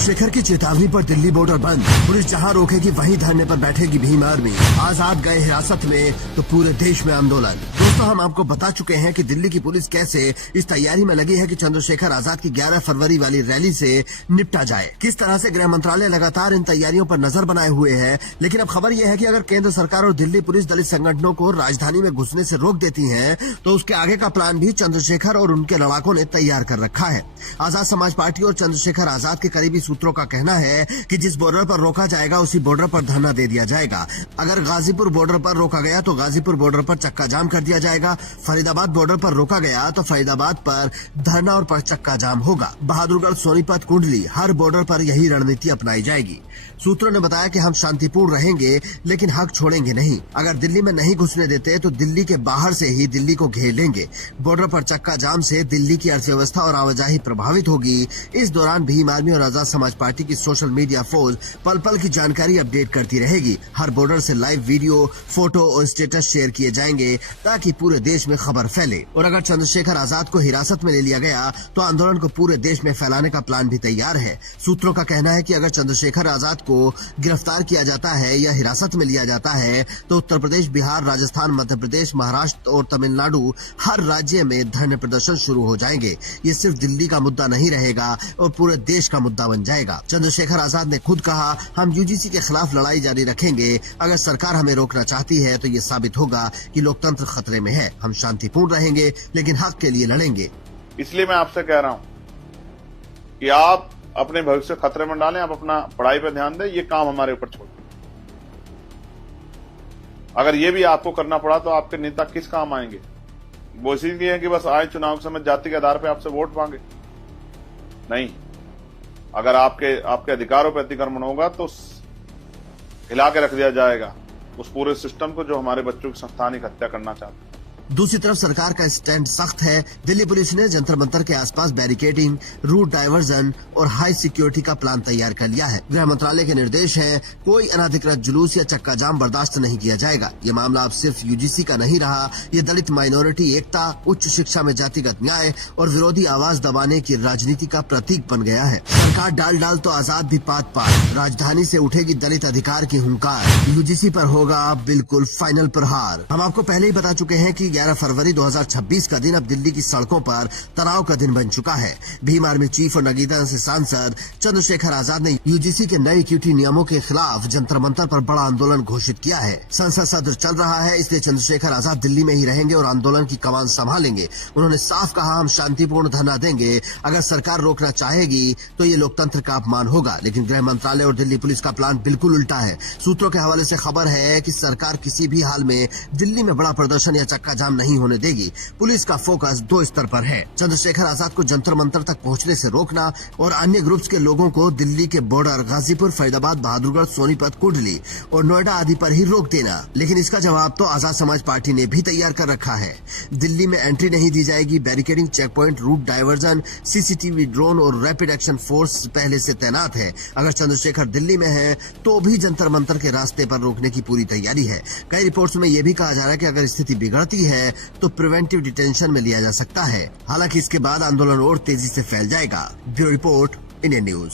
चंद्रशेखर की चेतावनी पर दिल्ली बॉर्डर बंद। पुलिस जहां रोकेगी वहीं धरने पर बैठेगी भीम आर्मी। आजाद गए हिरासत में तो पूरे देश में आंदोलन। दोस्तों, हम आपको बता चुके हैं कि दिल्ली की पुलिस कैसे इस तैयारी में लगी है कि चंद्रशेखर आजाद की 11 फरवरी वाली रैली से निपटा जाए। किस तरह से गृह मंत्रालय लगातार इन तैयारियों पर नजर बनाए हुए है। लेकिन अब खबर यह है कि अगर केंद्र सरकार और दिल्ली पुलिस दलित संगठनों को राजधानी में घुसने से रोक देती है तो उसके आगे का प्लान भी चंद्रशेखर और उनके लड़ाकों ने तैयार कर रखा है। आजाद समाज पार्टी और चंद्रशेखर आजाद के करीबी सूत्रों का कहना है कि जिस बॉर्डर पर रोका जाएगा उसी बॉर्डर पर धरना दे दिया जाएगा। अगर गाजीपुर बॉर्डर पर रोका गया तो गाजीपुर बॉर्डर पर चक्का जाम कर दिया जाएगा। फरीदाबाद बॉर्डर पर रोका गया तो फरीदाबाद पर धरना और पर चक्का जाम होगा। बहादुरगढ़, सोनीपत, कुंडली हर बॉर्डर पर यही रणनीति अपनाई जाएगी। सूत्रों ने बताया कि हम शांतिपूर्ण रहेंगे लेकिन हक छोड़ेंगे नहीं। अगर दिल्ली में नहीं घुसने देते तो दिल्ली के बाहर से ही दिल्ली को घेर लेंगे। बॉर्डर पर चक्का जाम से दिल्ली की अर्थव्यवस्था और आवाजाही प्रभावित होगी। इस दौरान भीम आर्मी और आजाद समाज पार्टी की सोशल मीडिया फौज पल पल की जानकारी अपडेट करती रहेगी। हर बॉर्डर से लाइव वीडियो, फोटो और स्टेटस शेयर किए जाएंगे ताकि पूरे देश में खबर फैले। और अगर चंद्रशेखर आजाद को हिरासत में ले लिया गया तो आंदोलन को पूरे देश में फैलाने का प्लान भी तैयार है। सूत्रों का कहना है कि अगर चंद्रशेखर आजाद को गिरफ्तार किया जाता है या हिरासत में लिया जाता है तो उत्तर प्रदेश, बिहार, राजस्थान, मध्य प्रदेश, महाराष्ट्र और तमिलनाडु हर राज्य में धरने प्रदर्शन शुरू हो जाएंगे। ये सिर्फ दिल्ली का मुद्दा नहीं रहेगा और पूरे देश का मुद्दा बन जाएगा। चंद्रशेखर आजाद ने खुद कहा, हम यूजीसी के खिलाफ लड़ाई जारी रखेंगे। अगर सरकार हमें रोकना चाहती है तो ये साबित होगा कि लोकतंत्र खतरे में है। हम शांतिपूर्ण रहेंगे लेकिन हक के लिए लड़ेंगे। इसलिए मैं आपसे कह रहा हूं कि आप अपने भविष्य खतरे में डालें, आप अपना पढ़ाई पर ध्यान दें, ये काम हमारे ऊपर छोड़ दें। अगर ये भी आपको करना पड़ा तो आपके नेता किस काम आएंगे? वो इसीलिए है कि बस आए चुनाव के समय जाति के आधार पर आपसे वोट मांगे? नहीं, अगर आपके अधिकारों पर अतिक्रमण होगा तो हिला के रख दिया जाएगा उस पूरे सिस्टम को जो हमारे बच्चों की संस्थानिक हत्या करना चाहते हैं। दूसरी तरफ सरकार का स्टैंड सख्त है। दिल्ली पुलिस ने जंतर मंतर के आसपास बैरिकेडिंग, रूट डायवर्जन और हाई सिक्योरिटी का प्लान तैयार कर लिया है। गृह मंत्रालय के निर्देश हैं, कोई अनाधिकृत जुलूस या चक्का जाम बर्दाश्त नहीं किया जाएगा। ये मामला अब सिर्फ यूजीसी का नहीं रहा, ये दलित माइनॉरिटी एकता, उच्च शिक्षा में जातिगत न्याय और विरोधी आवाज दबाने की राजनीति का प्रतीक बन गया है। सरकार डाल तो आजाद भी पात पात। राजधानी से उठेगी दलित अधिकार की हुंकार। यूजीसी पर होगा बिल्कुल फाइनल प्रहार। हम आपको पहले ही बता चुके हैं कि 11 फरवरी 2026 का दिन अब दिल्ली की सड़कों पर तनाव का दिन बन चुका है। भीम आर्मी चीफ और नगीना से सांसद चंद्रशेखर आजाद ने यूजीसी के नए क्यूटी नियमों के खिलाफ जंतर मंतर पर बड़ा आंदोलन घोषित किया है। संसद सत्र चल रहा है, इसलिए चंद्रशेखर आजाद दिल्ली में ही रहेंगे और आंदोलन की कमान संभालेंगे। उन्होंने साफ कहा, हम शांतिपूर्ण धरना देंगे। अगर सरकार रोकना चाहेगी तो ये लोकतंत्र का अपमान होगा। लेकिन गृह मंत्रालय और दिल्ली पुलिस का प्लान बिल्कुल उल्टा है। सूत्रों के हवाले से खबर है कि सरकार किसी भी हाल में दिल्ली में बड़ा प्रदर्शन या चक्का जाम नहीं होने देगी। पुलिस का फोकस 2 स्तर पर है। चंद्रशेखर आजाद को जंतर मंतर तक पहुंचने से रोकना और अन्य ग्रुप्स के लोगों को दिल्ली के बॉर्डर गाजीपुर, फरीदाबाद, बहादुरगढ़, सोनीपत, कुंडली और नोएडा आदि पर ही रोक देना। लेकिन इसका जवाब तो आजाद समाज पार्टी ने भी तैयार कर रखा है। दिल्ली में एंट्री नहीं दी जाएगी। Barricading, check point, route diversion, CCTV, drone और रैपिड एक्शन फोर्स पहले से तैनात है। अगर चंद्रशेखर दिल्ली में है तो भी जंतर मंतर के रास्ते पर रोकने की पूरी तैयारी है। कई रिपोर्ट्स में यह भी कहा जा रहा है कि अगर स्थिति बिगड़ती है तो प्रिवेंटिव डिटेंशन में लिया जा सकता है। हालांकि इसके बाद आंदोलन और तेजी से फैल जाएगा। Bureau report, Indian news.